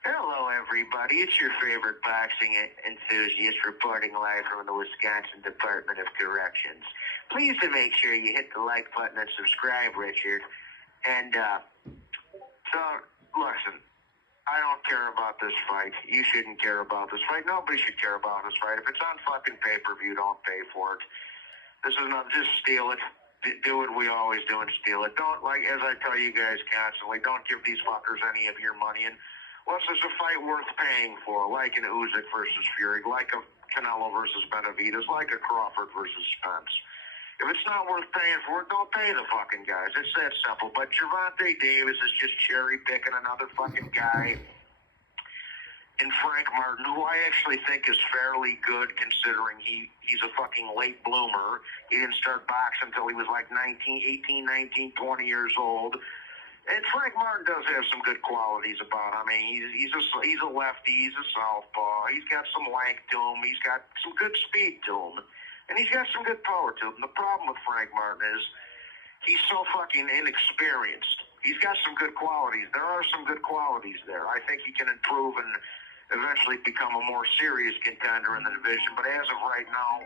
Hello, everybody. It's your favorite boxing enthusiast reporting live from the Wisconsin Department of Corrections. Please to make sure you hit the like button and subscribe, Richard. And, so, listen, I don't care about this fight. You shouldn't care about this fight. Nobody should care about this fight. If it's on fucking pay-per-view, don't pay for it. This is not, just steal it. Do what we always do and steal it. Don't, like, as I tell you guys constantly, don't give these fuckers any of your money. And unless there's a fight worth paying for, like an Usyk versus Fury, like a Canelo versus Benavidez, like a Crawford versus Spence. If it's not worth paying for it, don't pay the fucking guys. It's that simple. But Gervonta Davis is just cherry-picking another fucking guy. And Frank Martin, who I actually think is fairly good considering he's a fucking late bloomer. He didn't start boxing until he was like 18, 19, 20 years old. And Frank Martin does have some good qualities about him. I mean, he's a lefty, he's a southpaw, he's got some length to him, he's got some good speed to him, and he's got some good power to him. The problem with Frank Martin is he's so fucking inexperienced. He's got some good qualities. There are some good qualities there. I think he can improve and eventually become a more serious contender in the division. But as of right now,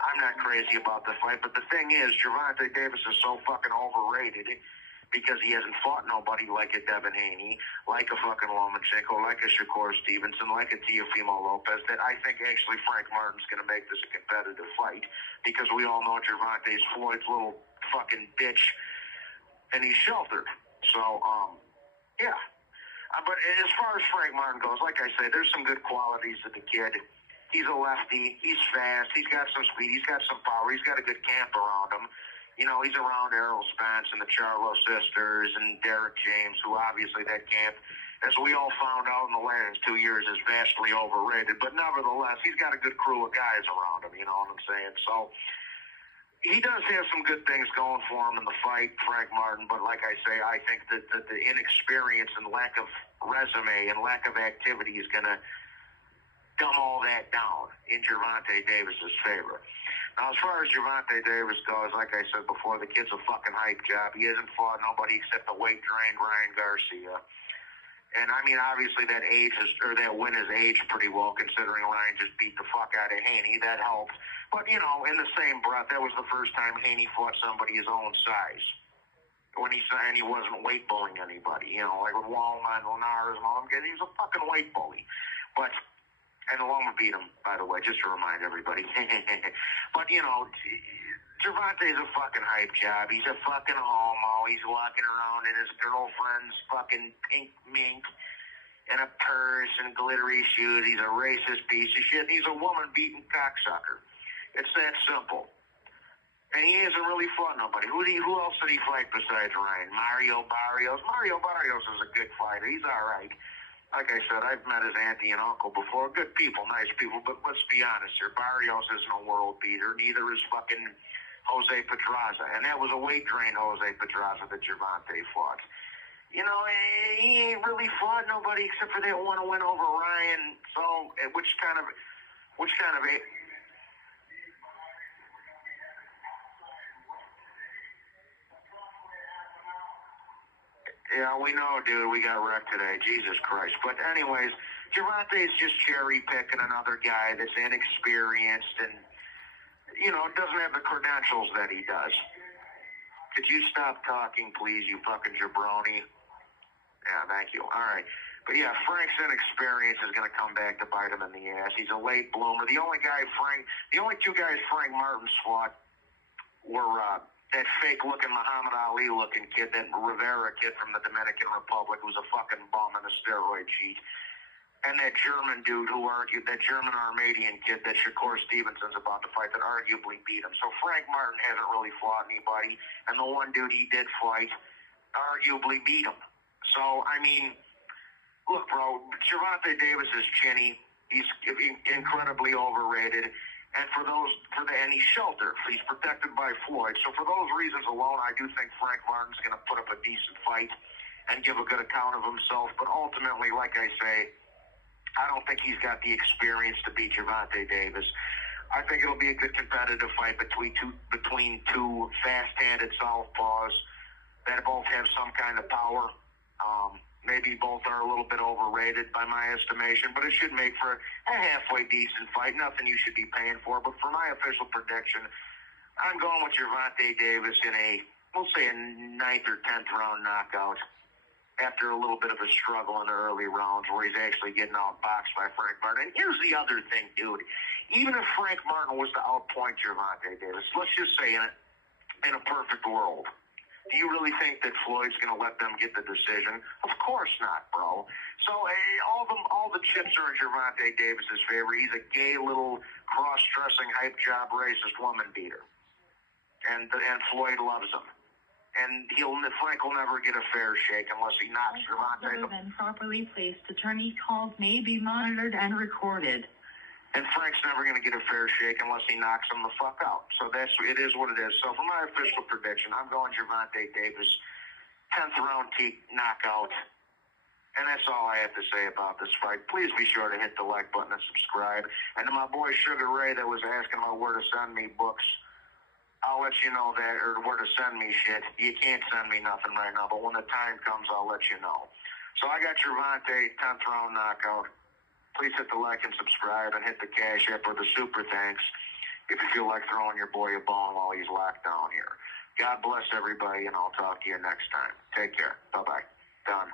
I'm not crazy about the fight. But the thing is, Gervonta Davis is so fucking overrated because he hasn't fought nobody like a Devin Haney, like a fucking Lomachenko, like a Shakur Stevenson, like a Teofimo Lopez, that I think actually Frank Martin's going to make this a competitive fight because we all know Gervonta's Floyd's little fucking bitch, and he's sheltered. So, yeah. But as far as Frank Martin goes, like I say, there's some good qualities to the kid. He's a lefty. He's fast. He's got some speed. He's got some power. He's got a good camp around him. You know, he's around Errol Spence and the Charlo sisters and Derek James, who obviously that camp, as we all found out in the last 2 years, is vastly overrated. But nevertheless, he's got a good crew of guys around him, you know what I'm saying? So he does have some good things going for him in the fight, Frank Martin, but like I say, I think that the inexperience and lack of resume and lack of activity is going to dumb all that down in Gervonta Davis's favor. Now, as far as Gervonta Davis goes, like I said before, the kid's a fucking hype job. He hasn't fought nobody except the weight-drained Ryan Garcia. And, I mean, obviously that win is aged pretty well considering Ryan just beat the fuck out of Haney. That helped. But, you know, in the same breath, that was the first time Haney fought somebody his own size. When he wasn't weight bullying anybody. You know, like with Wallman, Linares, and all them guys. He was a fucking weight bully. But, and Loma beat him, by the way, just to remind everybody. But, you know, Gervonta's a fucking hype job. He's a fucking homo. He's walking around in his girlfriend's fucking pink mink and a purse and glittery shoes. He's a racist piece of shit. He's a woman-beating cocksucker. It's that simple. And he hasn't really fought nobody. Who else did he fight besides Ryan? Mario Barrios. Mario Barrios is a good fighter. He's all right. Like I said, I've met his auntie and uncle before. Good people, nice people. But let's be honest here. Barrios isn't a world beater. Neither is fucking Jose Pedraza. And that was a weight-drained Jose Pedraza that Gervonta fought. You know, he ain't really fought nobody except for that one win over Ryan. So, which kind of yeah, we know, dude. We got wrecked today. Jesus Christ. But anyways, Gervonta's just cherry-picking another guy that's inexperienced and, you know, doesn't have the credentials that he does. Could you stop talking, please, you fucking jabroni? Yeah, thank you. All right. But, yeah, Frank's inexperience is going to come back to bite him in the ass. He's a late bloomer. The only two guys Frank Martin fought were that fake-looking Muhammad Ali-looking kid, that Rivera kid from the Dominican Republic, who's a fucking bum and a steroid cheat, and that German dude that German Armenian kid that Shakur Stevenson's about to fight that arguably beat him. So Frank Martin hasn't really fought anybody, and the one dude he did fight arguably beat him. So, I mean, look, bro, Gervonta Davis is chinny. He's incredibly overrated. And and he's sheltered. He's protected by Floyd. So for those reasons alone, I do think Frank Martin's going to put up a decent fight and give a good account of himself. But ultimately, like I say, I don't think he's got the experience to beat Gervonta Davis. I think it'll be a good competitive fight between two fast-handed southpaws that both have some kind of power. Maybe both are a little bit overrated by my estimation, but it should make for a halfway decent fight. Nothing you should be paying for. But for my official prediction, I'm going with Gervonta Davis in we'll say a 9th or 10th round knockout after a little bit of a struggle in the early rounds where he's actually getting outboxed by Frank Martin. And here's the other thing, dude. Even if Frank Martin was to outpoint Gervonta Davis, let's just say in a perfect world, do you really think that Floyd's going to let them get the decision? Of course not, bro. So all the chips are in Gervonta Davis's favor. He's a gay little cross-dressing hype job racist woman beater, and Floyd loves him. And Frank will never get a fair shake unless he knocks Gervonta. Other than properly placed, attorney calls may be monitored and recorded. And Frank's never going to get a fair shake unless he knocks him the fuck out. So it is what it is. So for my official prediction, I'm going Gervonta Davis, 10th round knockout. And that's all I have to say about this fight. Please be sure to hit the like button and subscribe. And to my boy Sugar Ray that was asking about where to send me books, I'll let you know that, or where to send me shit. You can't send me nothing right now, but when the time comes, I'll let you know. So I got Gervonta, 10th round knockout. Please hit the like and subscribe and hit the cash app or the super thanks if you feel like throwing your boy a bone while he's locked down here. God bless everybody, and I'll talk to you next time. Take care. Bye-bye. Done.